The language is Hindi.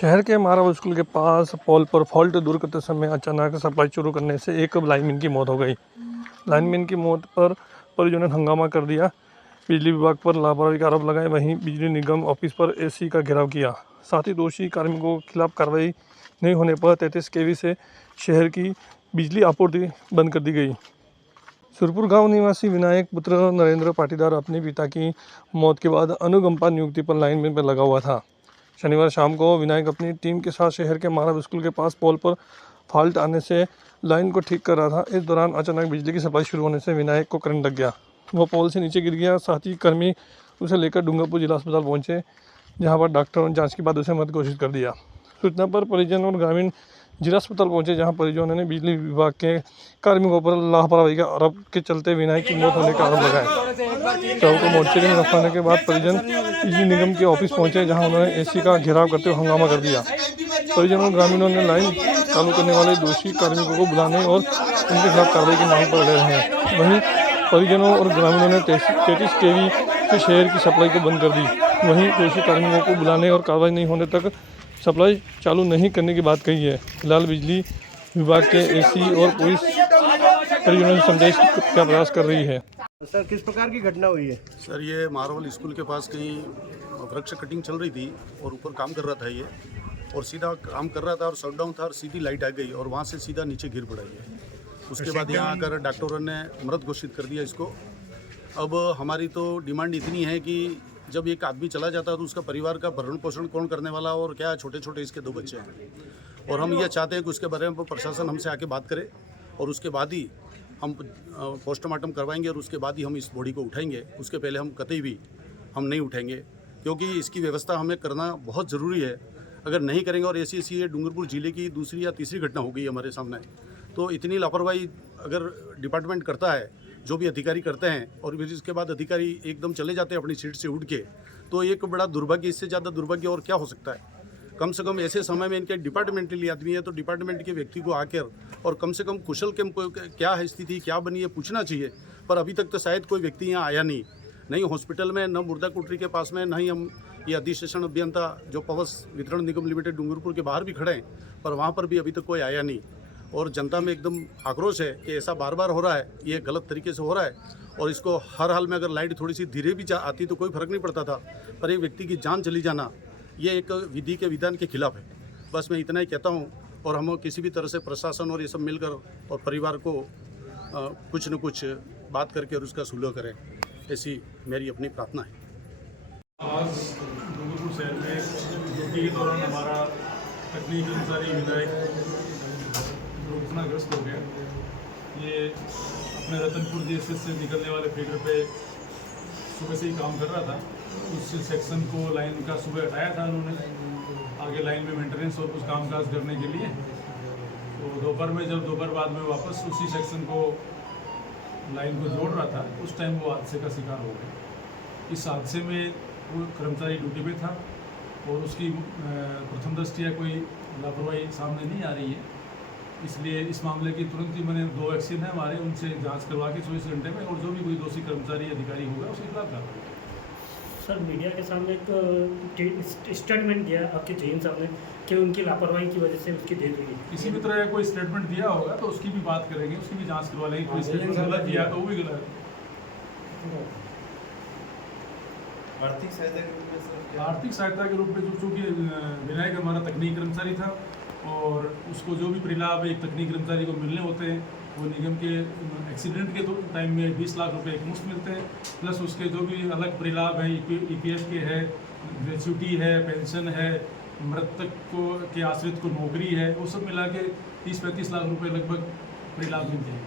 शहर के मारावा स्कूल के पास पोल पर फॉल्ट दूर करते समय अचानक सप्लाई शुरू करने से एक लाइनमैन की मौत हो गई। लाइनमैन की मौत पर परिजनों ने हंगामा कर दिया, बिजली विभाग पर लापरवाही का आरोप लगाए। वहीं बिजली निगम ऑफिस पर एसी का घेराव किया। साथ ही दोषी कार्मिकों के खिलाफ कार्रवाई नहीं होने पर 33 केवी से शहर की बिजली आपूर्ति बंद कर दी गई। सुरपुर गांव निवासी विनायक पुत्र नरेंद्र पाटीदार अपने पिता की मौत के बाद अनुकंपा नियुक्ति पर लाइनमैन पर लगा हुआ था। शनिवार शाम को विनायक अपनी टीम के साथ शहर के माराव स्कूल के पास पोल पर फॉल्ट आने से लाइन को ठीक कर रहा था। इस दौरान अचानक बिजली की सप्लाई शुरू होने से विनायक को करंट लग गया। वह पोल से नीचे गिर गया। साथ ही कर्मी उसे लेकर डूंगरपुर जिला अस्पताल पहुंचे, जहां पर डॉक्टरों ने जांच के बाद उसे मृत घोषित कर दिया। सूचना पर परिजन और ग्रामीण जिला अस्पताल पहुंचे, जहां परिजनों ने बिजली विभाग के कार्मिकों पर लापरवाही के आरोप के चलते विनायक की मौत होने का आरोप लगाया। शव को मोर्चरी में रखवाने के बाद परिजन बिजली निगम के ऑफिस पहुंचे, जहां उन्होंने एसी का घेराव करते हुए हंगामा कर दिया। परिजनों और ग्रामीणों ने लाइन चालू करने वाले दोषी कार्मिकों को बुलाने और उनके खिलाफ कार्रवाई की मांग पर अड़े रहे। वहीं परिजनों और ग्रामीणों ने 33 केवी से शहर की सप्लाई को बंद कर दी। वहीं दोषी कार्मिकों को बुलाने और कार्रवाई नहीं होने तक सप्लाई चालू नहीं करने की बात कही है। फिलहाल बिजली विभाग के एसी और पुलिस परिजनों से संदेश का प्रयास कर रही है। सर, किस प्रकार की घटना हुई है? सर, ये मारवल स्कूल के पास कहीं वृक्ष कटिंग चल रही थी और ऊपर काम कर रहा था ये, और सीधा काम कर रहा था और शटडाउन था और सीधी लाइट आ गई और वहाँ से सीधा नीचे गिर पड़ा ये। उसके बाद यहाँ आकर डॉक्टरों ने मृत घोषित कर दिया इसको। अब हमारी तो डिमांड इतनी है कि जब एक आदमी चला जाता है तो उसका परिवार का भरण पोषण कौन करने वाला, और क्या छोटे छोटे इसके 2 बच्चे हैं। और हम ये चाहते हैं कि उसके बारे में प्रशासन हमसे आके बात करे और उसके बाद ही हम पोस्टमार्टम करवाएंगे और उसके बाद ही हम इस बॉडी को उठाएंगे। उसके पहले हम कतई भी हम नहीं उठाएंगे, क्योंकि इसकी व्यवस्था हमें करना बहुत ज़रूरी है। अगर नहीं करेंगे, और ऐसी ये डूंगरपुर ज़िले की दूसरी या तीसरी घटना हो गई हमारे सामने, तो इतनी लापरवाही अगर डिपार्टमेंट करता है, जो भी अधिकारी करते हैं, और फिर इसके बाद अधिकारी एकदम चले जाते हैं अपनी सीट से उठ के, तो एक बड़ा दुर्भाग्य, इससे ज़्यादा दुर्भाग्य और क्या हो सकता है। कम से कम ऐसे समय में इनके डिपार्टमेंटली आदमी है तो डिपार्टमेंट के व्यक्ति को आकर और कम से कम कुशल के क्या है स्थिति, क्या बनी है, पूछना चाहिए। पर अभी तक तो शायद कोई व्यक्ति यहाँ आया नहीं हॉस्पिटल में, न मुर्दा कुटरी के पास में, नहीं हम ये अधिशेषण अभियंता जो पवस वितरण निगम लिमिटेड डूंगरपुर के बाहर भी खड़े हैं, पर वहाँ पर भी अभी तक कोई आया नहीं। और जनता में एकदम आक्रोश है कि ऐसा बार बार हो रहा है, ये गलत तरीके से हो रहा है। और इसको हर हाल में अगर लाइट थोड़ी सी धीरे भी आती तो कोई फ़र्क नहीं पड़ता था, पर एक व्यक्ति की जान चली जाना ये एक विधि के विधान के खिलाफ है। बस मैं इतना ही कहता हूँ, और हम किसी भी तरह से प्रशासन और ये सब मिलकर और परिवार को कुछ न कुछ बात करके और उसका सुलह करें, ऐसी मेरी अपनी प्रार्थना है। आज डूंगरपुर शहर में ड्यूटी के दौरान हमारा तकनीकी कर्मचारी विनायक दुर्घटनाग्रस्त हो गया। ये अपने रतनपुर जीएसएस से निकलने वाले फीडर पे सुबह से ही काम कर रहा था। उस सेक्शन को लाइन का सुबह हटाया था उन्होंने, आगे लाइन में मेंटेनेंस और कुछ कामकाज करने के लिए। तो दोपहर बाद में वापस उसी सेक्शन को लाइन को जोड़ रहा था, उस टाइम वो हादसे का शिकार हो गया। इस हादसे में वो कर्मचारी ड्यूटी पे था और उसकी प्रथम दृष्टया कोई लापरवाही सामने नहीं आ रही है। इसलिए इस मामले की तुरंत ही मैंने 2 एक्शन है हमारे, उनसे जांच करवा के 24 घंटे में, और जो भी कोई दोषी कर्मचारी अधिकारी होगा उसके खिलाफ कार्रवाई। सर, मीडिया के सामने एक स्टेटमेंट दिया आपके जैन सामने कि उनकी लापरवाही की वजह से उसकी डेथ हुई। किसी भी तरह कोई स्टेटमेंट दिया होगा तो उसकी भी बात करेंगे, उसकी भी जांच करवा लेंगे। कोई स्टेटमेंट गलत दिया तो वो भी गलत है। आर्थिक सहायता के रूप में चूँकि विनायक हमारा तकनीकी कर्मचारी था, और उसको जो भी परिलाभ एक तकनीकी कर्मचारी को मिलने होते हैं वो निगम के एक्सीडेंट के टाइम में 20 लाख रुपए एक मुश्त मिलते हैं, प्लस उसके जो भी अलग परिलाभ हैं, ईपीएफ के है, ग्रेच्युटी है, पेंशन है, मृतक को के आश्रित को नौकरी है, वो सब मिला के 30-35 लाख रुपए लगभग परिलाभ मिलते हैं।